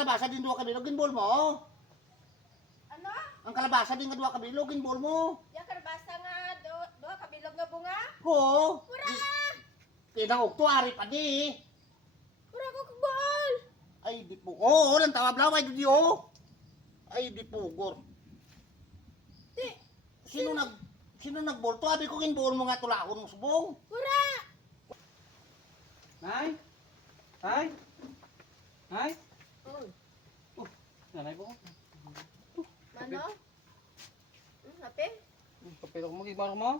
kalabasa din duha ka bilog ginbol mo. Ano? Ang kalabasa din nga duha ka bilog ginbol mo. Ya karbasa nga do kabilog nga bunga. Ho. Pura! Tinang uktuari pa di. Pura ko kagbol. Ay di po. Oo, nang tawab laway di oh. Ay di pugor. Di, Sino nagbolto? Abi ko ginbol mo nga tulahon mo subong. pura! Nay? Nay? Nay? Oh, Nanay po. mano? Hape? Kapilo ko mag-ibaro mo?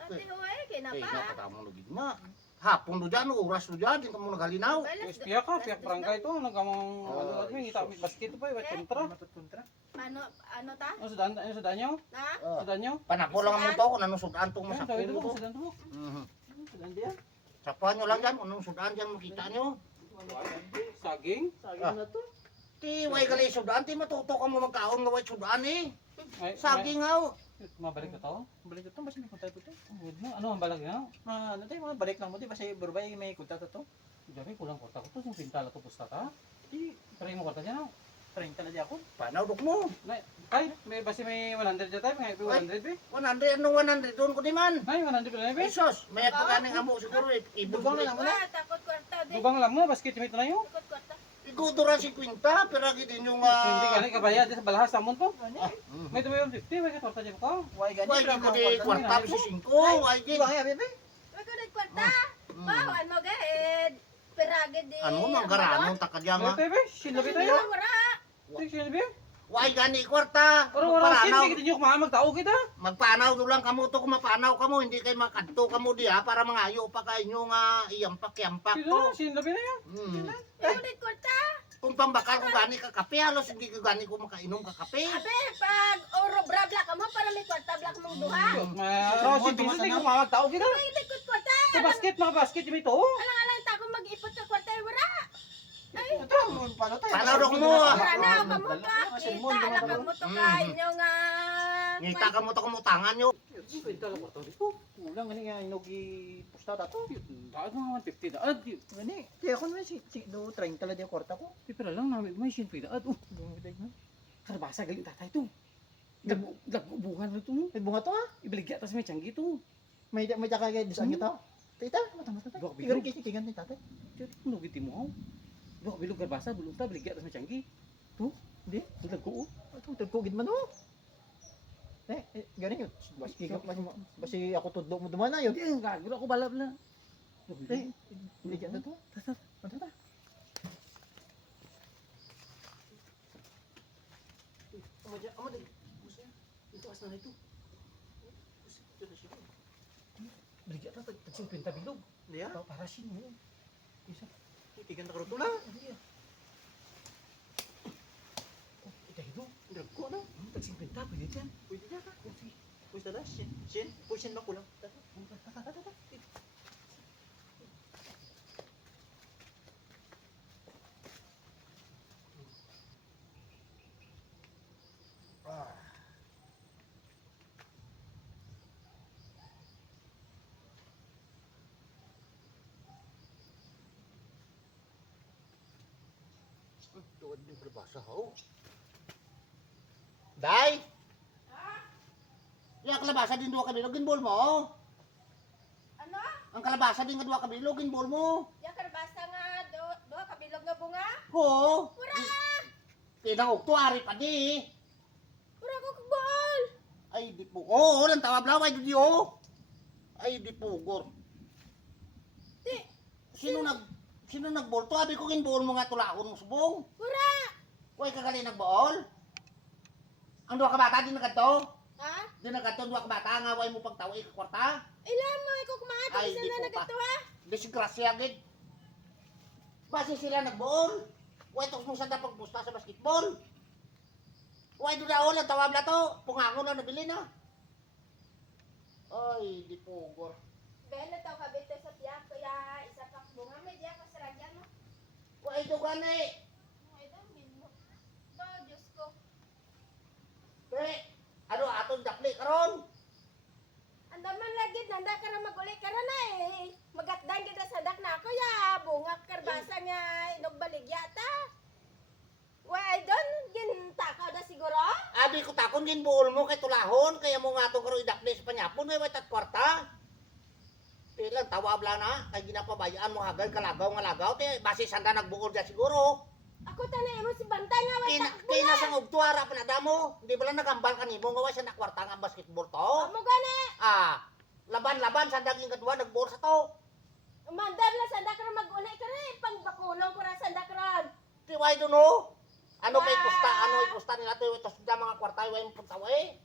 Ate huwag, Ay, kinapa. nakatamo lagi na. Hapon do dyan, oras do dyan, din ka mo nagalinaw. Yes, piyak ka, piyak prangka ito. Nagamang ano natin, ngita basket ito pa, kontra. Ano ta? Ano sudan nyo? Na? Sudan nyo? Panapo lang mo to kung anong sudan tong Ay, masakit tawid ito mo po, to. sudan ito po. Mhm. Sudan diyan. Sapuan nyo lang dyan, kung anong sudan dyan makita nyo. Saging? Saging na to. Ti, way gali sudan, ti matuto ka mo magkaon nga way sudan eh. Ay, Saging haw. mabalik na to? Balik na to, basta may kunta ito. Ano ang balag na? Ano tayo, mga balik lang mo, di ba siya burbay may kunta to? Diyan kulang kunta ko to, yung pintala to pusta ta. Di, try mo kunta dyan, 30 na di ako. Panaudok mo. Ay, may basi may 100 dyan tayo, may 100 be. 100, anong 100 doon ko di man. Ay, 100 na be. Pesos, may ako ganing amo siguro eh. Dugang na lang mo na. Takot kwarta di. Dugang lang mo, basket mate na yun. Takot kwarta. Igudura si Quinta, pero gidin yung... Hindi ka na kabayad sa balahas sa mon to. Mhm. May tumayon 50, may katorta dyan ko. Way gid ko di kwarta si 5, way gid. Wag ko nagkwarta. Bao, ano gahid? Piragid di. Ano mang garanong takadya Ano nga. tayo be? Sinabi tayo. Wala. Sinabi. Way gani kwarta. Pero wala Magpanaw. sin, hindi nyo magtao kita. Magpanaw do lang kamo to kung mapanaw kamo, hindi kay makadto kamo diha para mangayo pa kay inyo nga iyampak-yampak Sino? to. Sinabi na yun. Wag ko nagkwarta. Kung pambakal ko gani ka kape, halos hindi ko gani ko makainom ka kape. Abe, pag oro brabla ka mo para may kwarta blak mong duha. Rosin, hindi ko magtao kita. Ay, nagkut kwarta. Sa basket, mga basket yung ito. Alang-alang ta ko mag-ipot ka kwarta wala. Ay, Panaw dok mo. wala na ka mo ka. Kita na ka mo to ka inyo nga. Ngita ka mo to kumutangan nyo. Kwenta lang ko ito. Kulang gani nga inugi pusta dato. Bakit mga 150 da? Gani, kaya ako naman si do 30 lang yung kwarta ko. Pipira lang namin, may sin pida. Dumidag na. Karbasa gali tatay to. Lagbungan na ito. May bunga to ha. Ibaligya tas may tiyanggi to. May tsaka kaya doon kita. Tita, mata tayo. Dok, Igor bilog. kikigan ni tatay. Ano giti mo? Dok bilog karbasa, bulong ta, baligya tas may tiyanggi. To, Hindi, bulag ko. ito tagkugid man oh. Gani yun. Basi ako tudlo mo duman na yun. Hindi, gagawin ako balab na. Hindi kaya to. Ano ta? Amo din. Ito as na ito. Baligya tas tagsing 20 bilog. Hindi ah. Para sin mo. Isa. Kikigan na karoto na. Ito ito. Ko na. Tagsing 20 pwede yan. Pwede na ka. Pwede na. Shin. Pushin mo kulang. Tuod din palabasa ho. Day! Ya kalabasa din duha ka bilog ginbol mo. Ano? Ang kalabasa din nga duha ka bilog ginbol mo. Ya karbasa nga do kabilog nga bunga. Ho. Pura! Tinang uktuari pa di. Pura ko kagbol. Ay di po. Oo, nang tawab laway di oh. Ay di pugor. Di, Sino nagbolto? Abi ko ginbol mo nga tulahon mo subong. pura! Way kagali nagbol. Ang duha ka bata din nagadto. Ha? Di nagadto duha ka bata nga way mo pagtawi ka kwarta. Ilan mo ikaw kumaati Ay, sa di na po nagatuwa? Disgrasya gid. Base sila nagbol. Way tos mo sa pagpusta sa basketball. Way do daon ang tawab na to. Pungangon na nabili na. Ay, di pugor. Bella tao kabite sa tiyak kaya isa pak bunga may diya ka sa radyan no? Way do gani. Ay daw minmo. Do Diyos ko. Pre, ano aton dakli karon? Andaman lagi nanda ka na maguli ka na eh. Magatdan kita sa dak na ako ya. Bunga karbasa nga inog baligya ta. kung ginbuol mo kay tulahon, kaya mo nga itong karo idakli sa panyapon, may tat kwarta. Ilan, tawab lang na, kay ginapabayaan mo hagad kalagaw nga lagaw, te, base sanda nagbuol dyan siguro. Ako tanay mo si Bantay nga wala Kaya nasa ugtuara pa na damo, hindi ba lang nagambal ka nimo, nga siya nakwarta nga basketball to. Amo gani. Laban-laban, sa daging kadwa, nagbuol sa to. Mandam na sanda karon mag-unay ka rin. Pangbakulong ko ra sanda karon. Tiway doon, no? Ano kay Ah. pusta, ipusta nila to, ito sa mga kwarta, iway mo puntaw eh.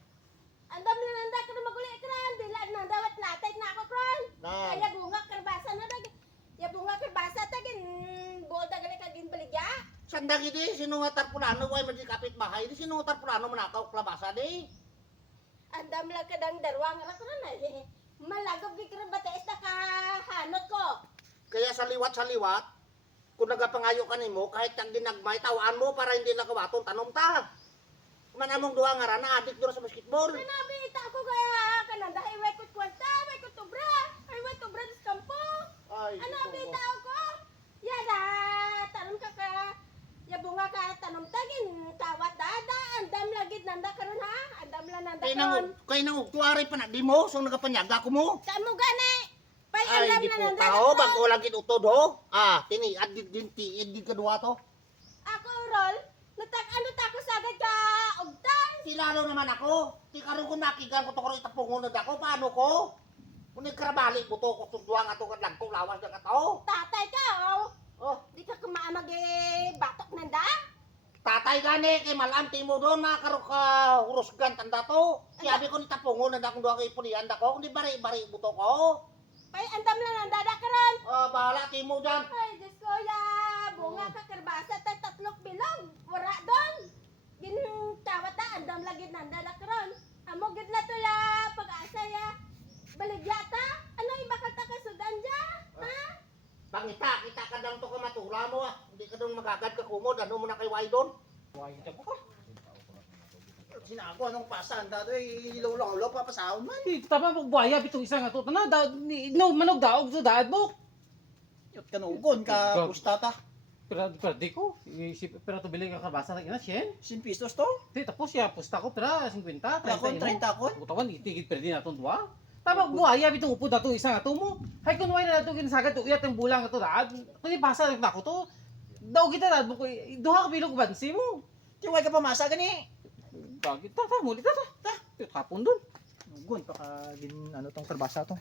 Andam na nanda karon mag-unay ka rin. Dila na dawat latay na ako karon. Na, Kaya bunga karbasa na dag. Ya bunga karbasa tagin bolda gali kagin baligya. sanda gidi, sino nga tarpulano, way madi kapit bahay, di sino nga tarpulano manakaw klabasa di. Andam lang kadang darwang ra karon na. Malagop di karon bataes na kahanot ko. Kaya sa liwat, kung nagapangayo ka nimo, kahit ang ginagmay, tawaan mo para hindi na kawaton, tanom ta. Manamong duha nga rana, adik doon sa basketball. Sinabi ita ako kaya kananda highway ko kwenta, may ko tubra. Highway tubra sa kampo. Ay, Ano ito abi ba? tao ko? Yada, tanong ka ka. Ya bunga ka tanom tagin tawat dada, andam lagid nanda karon ha. Andam la nanda karon. Kaya nang ugtuari pa na, di mo, so nagapanyaga ko mo. Saan mo gani? Pay Ay, andam di la po nanda tao, karon. bago lang kinutod ho. Tini, adid din ti, adid kadua to. Ako rol, ano ta ko sagad ka ugtan. Silalo naman ako. Ti karon ko nakigan ko to karo itapungon na dako, paano ko? Kung nagkarabali mo to, kung sugduang ato kadlag ko, lawas na ka to. Tatay ka oh. Oh, Di ka kumaamag batok nanda. tatay gani, kay malamti mo doon, makakaro ka hurusgan tanda to. Sabi ko ni tapungon na dakong duwa kay pulihan dako, hindi bari-bari buto ko. Pay andam la nanda da karon. Bahala ti mo dyan. Ay, Diyos ko ya. Bunga ka karbasa tay tatlok bilog. Wara doon. Gintawat ta andam lagi nanda da karon. Amo gid na to ya pag-asa ya. Baligya ta. Ano ibakal ta ka sudan ja? Ha? Pangita, kita ka dang to ka matula mo Hindi ka dong magagad ka kumod, ano mo na kay Waidon? Huwag ka po ka. Sinago anong pasan dato ilaw-law papasahon man. Tama mo buhaya bitong isa nga to. Tana daw no manog daog so daad mo. Yot kanugon ka pustata. Pero di ko. Pero to biling ka kabasa na ina sien. 100 pesos to. Di tapos ya pusta ko pera 50 Takon 30 kon. Utawan itigid perdi na tong duwa. Tama buhaya bitong upo dato isa nga to mo. Hay kun way na dato ginasagad to iyat ang bulang to daad. Kun ipasa na ko to. Daw kita daad mo ko duha ka bilog bansi mo. Tiway ka pamasa gani. Bakit ta muli ta. Tapon dun. Gun pa ka gin ano tong karbasa to.